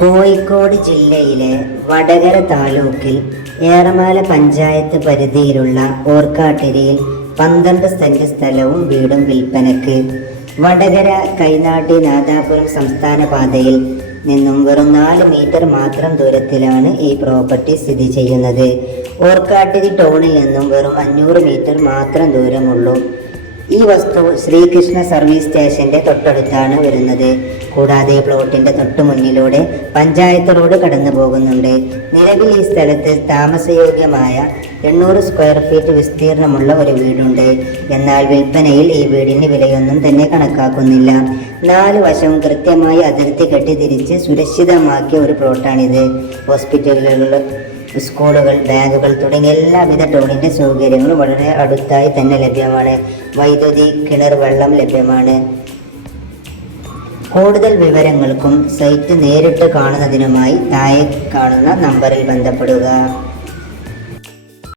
കോഴിക്കോട് ജില്ലയിലെ വടകര താലൂക്കിൽ ഏറമാല പഞ്ചായത്ത് പരിധിയിലുള്ള ഓർക്കാട്ടിരിയിൽ 12 സെന്റ് സ്ഥലവും വീടും വിൽപ്പനയ്ക്ക്. വടകര കൈനാട്ടി നാദാപുരം സംസ്ഥാന പാതയിൽ നിന്നും വെറും 4 മീറ്റർ മാത്രം ദൂരത്തിലാണ് ഈ പ്രോപ്പർട്ടി സ്ഥിതി ചെയ്യുന്നത്. ഓർക്കാട്ടിരി ടൗണിൽ നിന്നും വെറും 500 മീറ്റർ മാത്രം ദൂരമുള്ളൂ. ഈ വസ്തു ശ്രീകൃഷ്ണ സർവീസ് സ്റ്റേഷന്റെ തൊട്ടടുത്താണ് വരുന്നത്. കൂടാതെ പ്ലോട്ടിന്റെ തൊട്ടു മുന്നിലൂടെ പഞ്ചായത്ത് റോഡ് കടന്നു പോകുന്നുണ്ട്. നിലവിൽ ഈ സ്ഥലത്ത് താമസയോഗ്യമായ 800 സ്ക്വയർ ഫീറ്റ് വിസ്തീർണമുള്ള ഒരു വീടുണ്ട്. എന്നാൽ വിൽപ്പനയിൽ ഈ വീടിന് വിലയൊന്നും തന്നെ കണക്കാക്കുന്നില്ല. 4 വശവും കൃത്യമായി അതിർത്തി കെട്ടി തിരിച്ച് സുരക്ഷിതമാക്കിയ ഒരു പ്ലോട്ടാണിത്. ഹോസ്പിറ്റലുകൾ, സ്കൂളുകൾ, ബാങ്കുകൾ തുടങ്ങിയ എല്ലാവിധ ടൗണിൻ്റെ സൗകര്യങ്ങളും വളരെ അടുത്തായി തന്നെ ലഭ്യമാണ്. വൈദ്യുതി, കിണർ വെള്ളം ലഭ്യമാണ്. കൂടുതൽ വിവരങ്ങൾക്കും സൈറ്റ് നേരിട്ട് കാണുന്നതിനുമായി താഴെ കാണുന്ന നമ്പറിൽ ബന്ധപ്പെടുക.